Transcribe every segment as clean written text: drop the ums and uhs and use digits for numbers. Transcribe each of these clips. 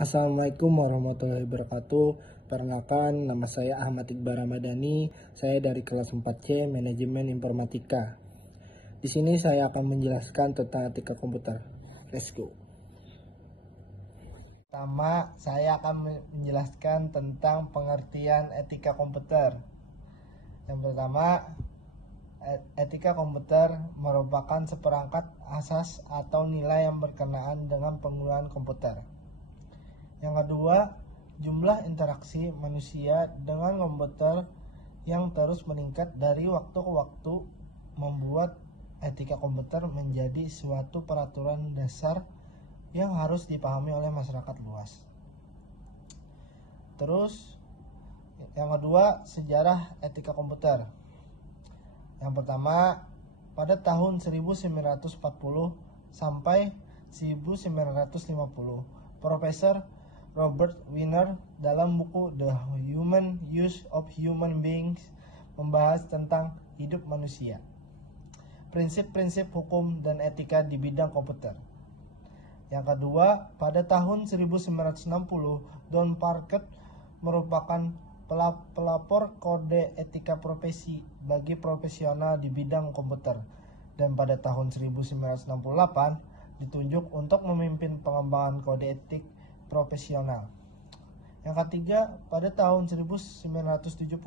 Assalamualaikum warahmatullahi wabarakatuh. Perkenalkan, nama saya Ahmad Iqbal Ramadhani. Saya dari kelas 4C Manajemen Informatika. Di sini saya akan menjelaskan tentang etika komputer. Let's go. Pertama, saya akan menjelaskan tentang pengertian etika komputer. Yang pertama, etika komputer merupakan seperangkat asas atau nilai yang berkenaan dengan penggunaan komputer. Yang kedua, jumlah interaksi manusia dengan komputer yang terus meningkat dari waktu ke waktu membuat etika komputer menjadi suatu peraturan dasar yang harus dipahami oleh masyarakat luas. Terus, yang kedua, sejarah etika komputer. Yang pertama, pada tahun 1940 sampai 1950, Profesor Robert Wiener dalam buku The Human Use of Human Beings membahas tentang hidup manusia, prinsip-prinsip hukum dan etika di bidang komputer. Yang kedua, pada tahun 1960, Don Parker merupakan pelapor kode etika profesi bagi profesional di bidang komputer, dan pada tahun 1968 ditunjuk untuk memimpin pengembangan kode etik profesional. Yang ketiga, pada tahun 1970,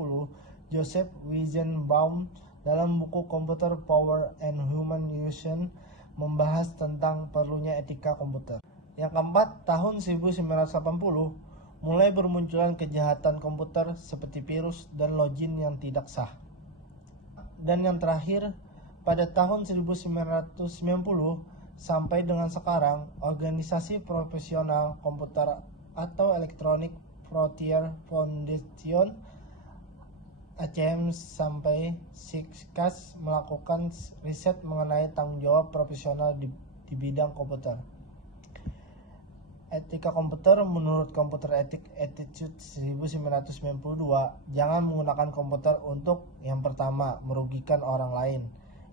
Joseph Weizenbaum dalam buku Computer Power and Human Usage membahas tentang perlunya etika komputer. Yang keempat, tahun 1980 mulai bermunculan kejahatan komputer seperti virus dan login yang tidak sah. Dan yang terakhir, pada tahun 1990 sampai dengan sekarang, organisasi profesional komputer atau Electronic Frontier Foundation (ACM sampai SIGCAS) melakukan riset mengenai tanggung jawab profesional di bidang komputer. Etika komputer menurut Computer Ethics Attitude 1992, jangan menggunakan komputer untuk yang pertama, merugikan orang lain,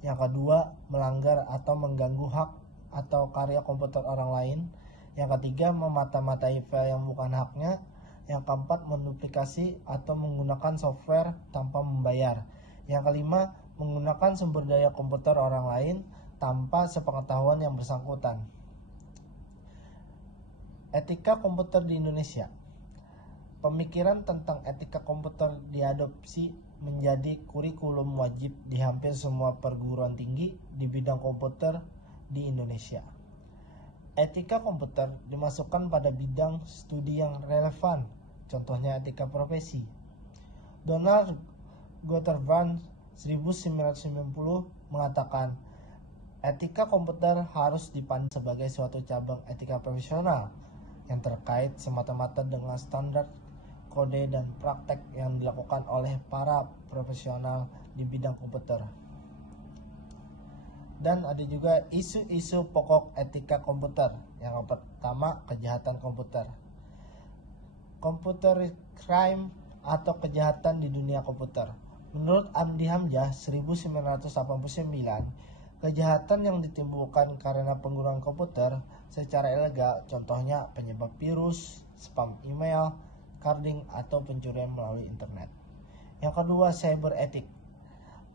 yang kedua, melanggar atau mengganggu hak atau karya komputer orang lain, yang ketiga, memata-matai file yang bukan haknya, yang keempat, menduplikasi atau menggunakan software tanpa membayar, yang kelima, menggunakan sumber daya komputer orang lain tanpa sepengetahuan yang bersangkutan. Etika komputer di Indonesia. Pemikiran tentang etika komputer diadopsi menjadi kurikulum wajib di hampir semua perguruan tinggi di bidang komputer di Indonesia. Etika komputer dimasukkan pada bidang studi yang relevan, contohnya etika profesi. Donald Gottervan 1990 mengatakan, etika komputer harus dipandang sebagai suatu cabang etika profesional yang terkait semata-mata dengan standar, kode, dan praktek yang dilakukan oleh para profesional di bidang komputer. Dan ada juga isu-isu pokok etika komputer. Yang pertama, kejahatan komputer. Computer crime atau kejahatan di dunia komputer. Menurut Amdi Hamzah 1989, kejahatan yang ditimbulkan karena penggunaan komputer secara ilegal, contohnya penyebab virus, spam email, carding, atau pencurian melalui internet. Yang kedua, cyber ethic.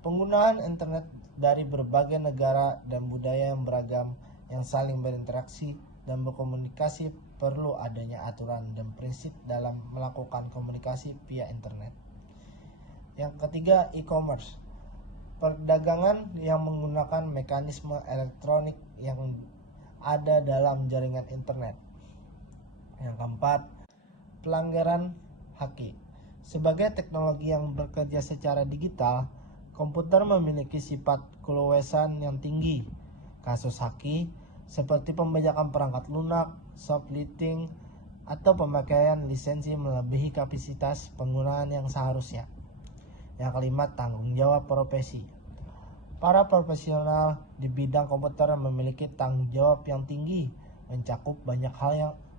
Penggunaan internet dari berbagai negara dan budaya yang beragam yang saling berinteraksi dan berkomunikasi perlu adanya aturan dan prinsip dalam melakukan komunikasi via internet. Yang ketiga, e-commerce. Perdagangan yang menggunakan mekanisme elektronik yang ada dalam jaringan internet. Yang keempat, pelanggaran haki. Sebagai teknologi yang bekerja secara digital, komputer memiliki sifat keluasan yang tinggi. Kasus haki seperti pembajakan perangkat lunak, shoplifting, atau pemakaian lisensi melebihi kapasitas penggunaan yang seharusnya. Yang kelima, tanggung jawab profesi. Para profesional di bidang komputer memiliki tanggung jawab yang tinggi, mencakup banyak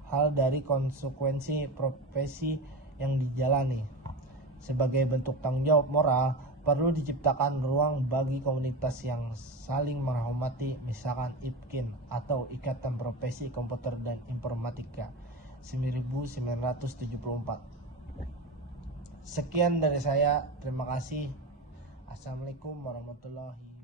hal dari konsekuensi profesi yang dijalani. Sebagai bentuk tanggung jawab moral, perlu diciptakan ruang bagi komunitas yang saling menghormati, misalkan IPKIN atau Ikatan Profesi Komputer dan Informatika, 1974. Sekian dari saya, terima kasih. Assalamualaikum warahmatullahi